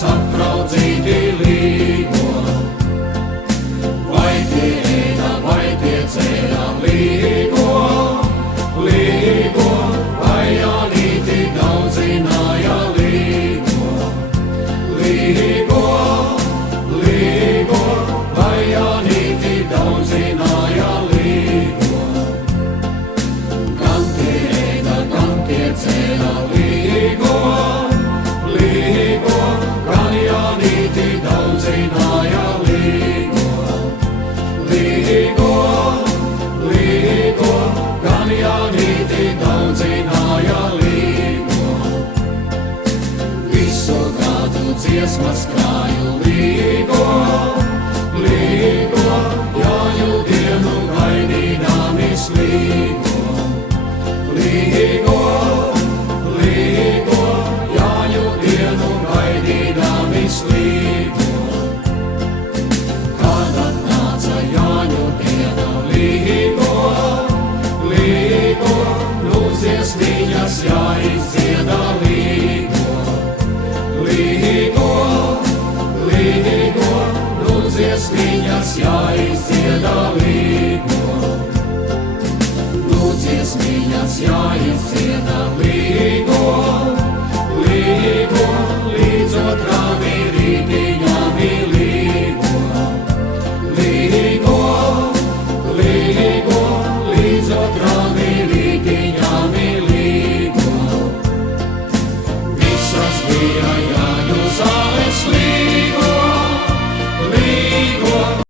sapraudzīti līgo. Vai tie ēda, vai tie ceļā līgo, līgo, vai Jānīti daudzināja līgo, līgo, līgo, vai Jānīti daudzināja līgo. Gan tie ēda, gan tie ceļā līgo, līgo, gan Jānīti daudzināja līgo, līgo, līgo, gan Jānīti daudzināja līgo. Visu gadu dziesmas krāju līgo, līgo, Jāņu dienu gaidīdāmies līgo, līgo, līgo, Jāņu dienu gaidīdāmies līgo. Kad atnāca Jāņu diena līgo, līgo, nu dziesmiņas jāizdziedā līgo, līgo, līgo, nu dziesmiņas jāizdziedā līgo, nu dziesmiņas jāizdziedā līgo.